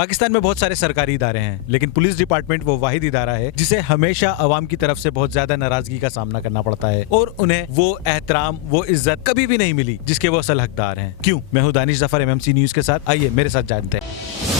पाकिस्तान में बहुत सारे सरकारी इदारे हैं, लेकिन पुलिस डिपार्टमेंट वो वाहिद इदारा है जिसे हमेशा अवाम की तरफ से बहुत ज्यादा नाराजगी का सामना करना पड़ता है और उन्हें वो एहतराम, वो इज्जत कभी भी नहीं मिली जिसके वो असल हकदार हैं। क्यों? मैं हूं दानिश जफर, MMC न्यूज के साथ। आइए मेरे साथ जानते हैं।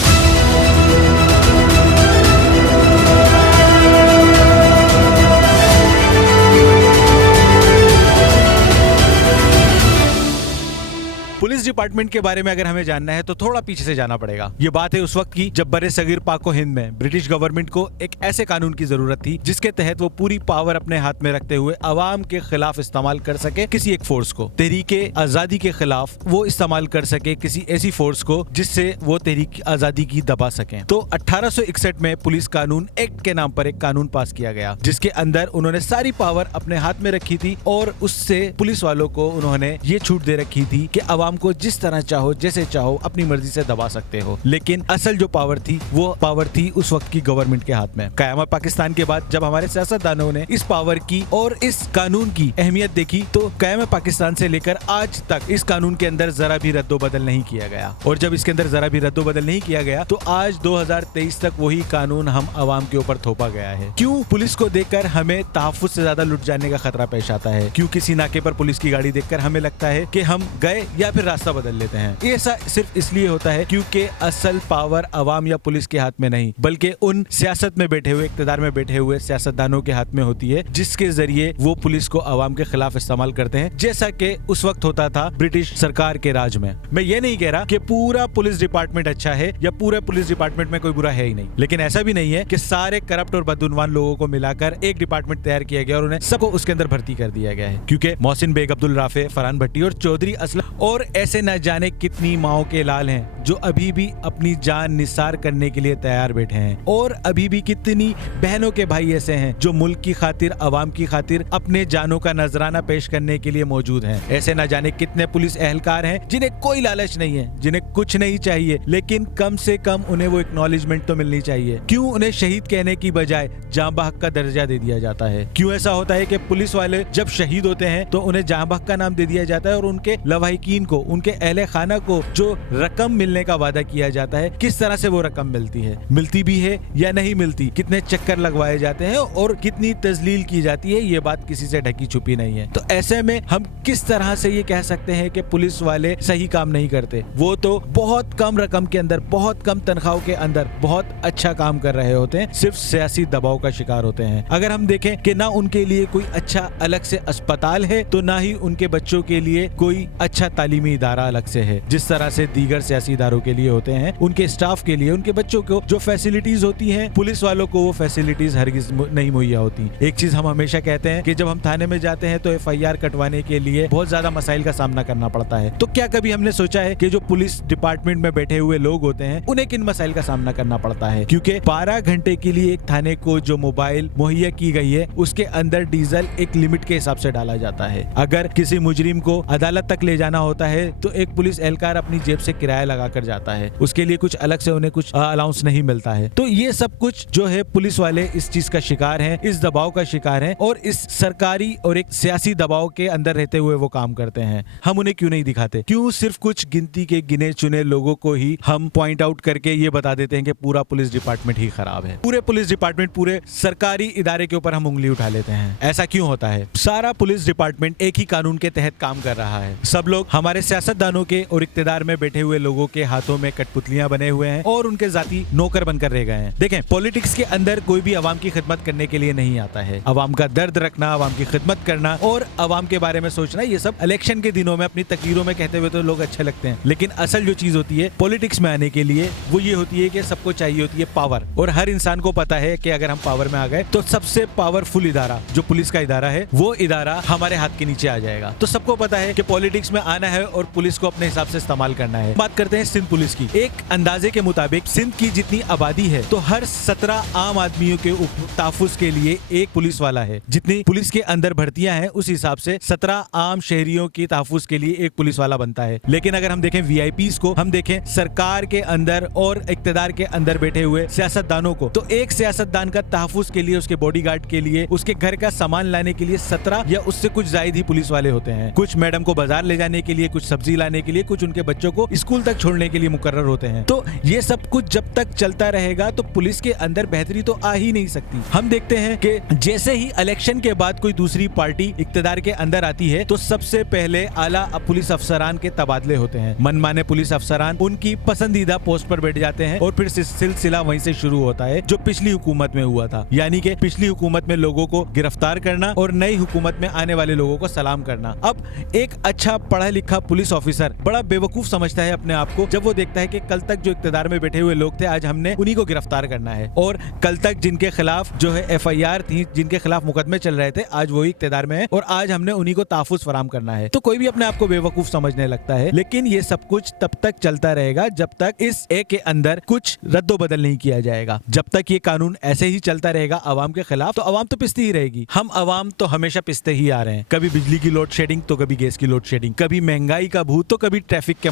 पुलिस डिपार्टमेंट के बारे में अगर हमें जानना है तो थोड़ा पीछे से जाना पड़ेगा। ये बात है उस वक्त की जब बड़े सगीर पाको हिंद में ब्रिटिश गवर्नमेंट को एक ऐसे कानून की जरूरत थी जिसके तहत वो पूरी पावर अपने हाथ में रखते हुए अवाम के खिलाफ इस्तेमाल कर सके किसी एक फोर्स को, तहरीके आजादी के खिलाफ वो इस्तेमाल कर सके किसी ऐसी फोर्स को जिससे वो तहरीक आजादी की दबा सके। तो 1861 में पुलिस कानून एक्ट के नाम पर एक कानून पास किया गया जिसके अंदर उन्होंने सारी पावर अपने हाथ में रखी थी और उससे पुलिस वालों को उन्होंने ये छूट दे रखी थी कि अवाम को जिस तरह चाहो, जैसे चाहो, अपनी मर्जी से दबा सकते हो। लेकिन असल जो पावर थी वो पावर थी उस वक्त की गवर्नमेंट के हाथ में। क़यामत पाकिस्तान के बाद जब हमारे सियासतदानों ने इस पावर की और इस कानून की अहमियत देखी तो क़यामत पाकिस्तान से लेकर आज तक इस कानून के अंदर जरा भी रद्दोबदल नहीं किया गया। और जब इसके अंदर जरा भी रद्दोबदल नहीं किया गया तो आज 2023 तक वही कानून हम अवाम के ऊपर थोपा गया है। क्यों? पुलिस को देखकर हमें तहफ्फुज से ज्यादा लुट जाने का खतरा पेश आता है। क्यों? किसी नाके पर पुलिस की गाड़ी देखकर हमें लगता है कि हम गए या फिर रास्ता बदल लेते हैं। ऐसा सिर्फ इसलिए होता है क्योंकि असल पावर अवाम या पुलिस के हाथ में नहीं बल्कि उन सियासत में बैठे हुए, इक्तदार में बैठे हुए सियासतदानों के हाथ में होती है जिसके जरिए वो पुलिस को अवाम के खिलाफ इस्तेमाल करते हैं, जैसा कि उस वक्त होता था ब्रिटिश सरकार के राज में। मैं ये नहीं कह रहा कि पूरा पुलिस डिपार्टमेंट अच्छा है या पूरे पुलिस डिपार्टमेंट में कोई बुरा है ही नहीं, लेकिन ऐसा भी नहीं है कि सारे करप्ट और बदउनवान लोगों को मिलाकर एक डिपार्टमेंट तैयार किया गया और उन्हें सबको उसके अंदर भर्ती कर दिया गया है। क्योंकि मोहसिन बेग, अब्दुल राफे, फरहान भट्टी और चौधरी असलम और ऐसे न जाने कितनी माओं के लाल हैं जो अभी भी अपनी जान निसार करने के लिए तैयार बैठे हैं और अभी भी कितनी बहनों के भाई ऐसे हैं जो मुल्क की खातिर, अवाम की खातिर अपने जानों का नजराना पेश करने के लिए मौजूद हैं। ऐसे न जाने कितने पुलिस एहलकार हैं जिन्हें कोई लालच नहीं है, जिन्हें कुछ नहीं चाहिए, लेकिन कम से कम उन्हें वो एक्नॉलेजमेंट तो मिलनी चाहिए। क्यों उन्हें शहीद कहने की बजाय जाँ बहक का दर्जा दे दिया जाता है? क्यों ऐसा होता है कि पुलिस वाले जब शहीद होते हैं तो उन्हें जाँ बहक का नाम दे दिया जाता है और उनके लवाहिकीन को, उनके अहले खाना को जो रकम मिलने का वादा किया जाता है, किस तरह से वो रकम मिलती है, मिलती भी है या नहीं मिलती, कितने चक्कर लगवाए जाते हैं और कितनी तजलील की जाती है, ये बात किसी से ढकी छुपी नहीं है। तो ऐसे में हम किस तरह से ये कह सकते हैं कि पुलिस वाले सही काम नहीं करते? वो तो बहुत कम रकम के अंदर, बहुत कम तनख्वाहों के अंदर बहुत अच्छा काम कर रहे होते हैं, सिर्फ सियासी दबाव का शिकार होते हैं। अगर हम देखें कि ना उनके लिए कोई अच्छा अलग से अस्पताल है तो ना ही उनके बच्चों के लिए कोई अच्छा तालीमी इदारा अलग से है, जिस तरह से दीगर सियासी इदारों के लिए होते हैं, उनके स्टाफ के लिए, उनके बच्चों को जो फैसिलिटीज होती हैं, पुलिस वालों को वो फैसिलिटीज हरगिज नहीं मुहैया होती। एक चीज हम हमेशा कहते हैं कि जब हम थाने में जाते हैं तो FIR कटवाने के लिए बहुत ज्यादा मसाइल का सामना करना पड़ता है। तो क्या कभी हमने सोचा है कि जो पुलिस डिपार्टमेंट में बैठे हुए लोग होते हैं उन्हें किन मसाइल का सामना करना पड़ता है? क्योंकि 12 घंटे के लिए एक थाने को जो मोबाइल मुहैया की गई है उसके अंदर डीजल एक लिमिट के हिसाब से डाला जाता है। अगर किसी मुजरिम को अदालत तक ले जाना होता है तो एक पुलिस एहलकार अपनी जेब से किराया लगा कर जाता है, उसके लिए कुछ अलग से उन्हें कुछ अलाउंस नहीं मिलता है। तो ये सब कुछ जो है पुलिस वाले इस चीज का शिकार हैं, इस दबाव का शिकार हैं और इस सरकारी और एक सियासी दबाव के अंदर रहते हुए वो काम करते हैं। हम उन्हें क्यों नहीं दिखाते? क्यों सिर्फ कुछ गिनती के गिने चुने लोगों को ही हम पॉइंट आउट करके ये बता देते हैं कि पूरा पुलिस डिपार्टमेंट ही खराब है, पूरे पुलिस डिपार्टमेंट, पूरे सरकारी इदारे के ऊपर हम उंगली उठा लेते हैं? ऐसा क्यों होता है? सारा पुलिस डिपार्टमेंट एक ही कानून के तहत काम कर रहा है। सब लोग हमारे सियासतदानों के और इक्तदार में बैठे हुए लोगों के हाथों में कठपुतलियां बने हुए हैं और उनके जाती नौकर बनकर रह गए हैं। देखें, पॉलिटिक्स के अंदर कोई भी अवाम की खिदमत करने के लिए नहीं आता है। अवाम का दर्द रखना, अवाम की खिदमत करना और अवाम के बारे में सोचना, ये सब इलेक्शन के दिनों में अपनी तकरीरों में कहते हुए तो लोग अच्छे लगते हैं, लेकिन असल जो चीज होती है पॉलिटिक्स में आने के लिए वो ये होती है कि सबको चाहिए होती है पावर। और हर इंसान को पता है कि अगर हम पावर में आ गए तो सबसे पावरफुल इदारा जो पुलिस का इदारा है वो इदारा हमारे हाथ के नीचे आ जाएगा। तो सबको पता है कि पॉलिटिक्स में आना है और पुलिस को अपने हिसाब से इस्तेमाल करना है। बात करते हैं सिंध पुलिस की। एक अंदाजे के मुताबिक सिंध की जितनी आबादी है तो हर 17 आम आदमियों के तहफ्फुज के लिए एक पुलिस वाला है। जितनी पुलिस के अंदर भर्तियां हैं उस हिसाब से 17 आम शहरियों की तहफ्फुज के लिए एक पुलिस वाला बनता है। लेकिन अगर हम देखें VIPs को, हम देखें सरकार के अंदर और इक्तदार के अंदर बैठे हुए सियासतदानों को, तो एक सियासतदान का तहफ्फुज के लिए, उसके बॉडीगार्ड के लिए, उसके घर का सामान लाने के लिए 17 या उससे कुछ ज्यादा ही पुलिस वाले होते हैं। कुछ मैडम को बाजार ले जाने के लिए, कुछ सब्जी रोजी लाने के लिए, कुछ उनके बच्चों को स्कूल तक छोड़ने के लिए मुकर्रर होते हैं। तो ये सब कुछ जब तक चलता रहेगा तो पुलिस के अंदर बेहतरी तो आ ही नहीं सकती। हम देखते हैं कि जैसे ही इलेक्शन के बाद कोई दूसरी पार्टी इक्तदार के अंदर आती है तो सबसे पहले आला पुलिस अफसरान के तबादले होते हैं। मनमाने पुलिस अफसरान उनकी पसंदीदा पोस्ट पर बैठ जाते हैं और फिर सिलसिला वहीं से शुरू होता है जो पिछली हुकूमत में हुआ था, यानी कि पिछली हुकूमत में लोगों को गिरफ्तार करना और नई हुकूमत में आने वाले लोगों को सलाम करना। अब एक अच्छा पढ़ा लिखा पुलिस ऑफिसर बड़ा बेवकूफ समझता है अपने आप को जब वो देखता है कि कल तक जो इक्तदार में बैठे हुए लोग थे आज हमने उन्हीं को गिरफ्तार करना है, और कल तक जिनके खिलाफ जो है FIR थी, जिनके खिलाफ मुकदमे चल रहे थे, आज वही इक्तदार में है और आज हमने उन्हीं को तहफ्फुज़ फराहम करना है। तो कोई भी अपने आप को बेवकूफ समझने लगता है, लेकिन ये सब कुछ तब तक चलता रहेगा जब तक इस ए के अंदर कुछ रद्दोबदल नहीं किया जाएगा। जब तक ये कानून ऐसे ही चलता रहेगा अवाम के खिलाफ तो अवाम तो पिसती ही रहेगी। हम अवाम तो हमेशा पिसते ही आ रहे हैं, कभी बिजली की लोड शेडिंग तो कभी गैस की लोड शेडिंग, कभी महंगाई का भूत तो कभी ट्रैफिक के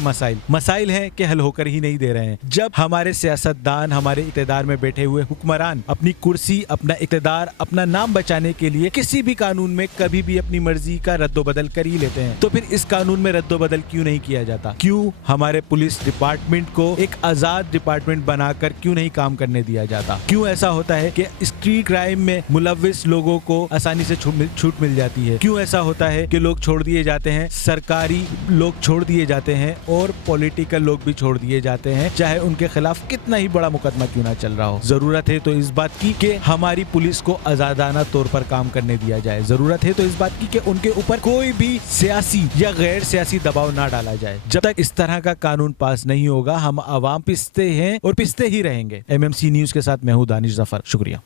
मसाइल हैं कि हल होकर ही नहीं दे रहे हैं। जब हमारे सियासतदान, हमारे इक़्तिदार में बैठे हुए हुक्मरान अपनी कुर्सी, अपना इक़्तिदार, अपना नाम बचाने के लिए किसी भी कानून में कभी भी अपनी मर्जी का रद्दोबदल कर ही लेते हैं, तो फिर इस कानून में रद्दोबदल क्यों नहीं किया जाता? क्यों हमारे पुलिस डिपार्टमेंट को एक आजाद डिपार्टमेंट बनाकर क्यों नहीं काम करने दिया जाता? क्यों ऐसा होता है कि स्ट्रीट क्राइम में मुलव्विस लोगों को आसानी से छूट मिल जाती है? क्यों ऐसा होता है कि लोग छोड़ दिए जाते हैं, सरकारी लोग छोड़ दिए जाते हैं और पॉलिटिकल लोग भी छोड़ दिए जाते हैं, चाहे उनके खिलाफ कितना ही बड़ा मुकदमा क्यों ना चल रहा हो? जरूरत है तो इस बात की कि हमारी पुलिस को आजादाना तौर पर काम करने दिया जाए। जरूरत है तो इस बात की कि उनके ऊपर कोई भी सियासी या गैर सियासी दबाव ना डाला जाए। जब तक इस तरह का कानून पास नहीं होगा हम आवाम पिसते हैं और पिसते ही रहेंगे। MMC न्यूज के साथ मैं हूं दानिश जफर, शुक्रिया।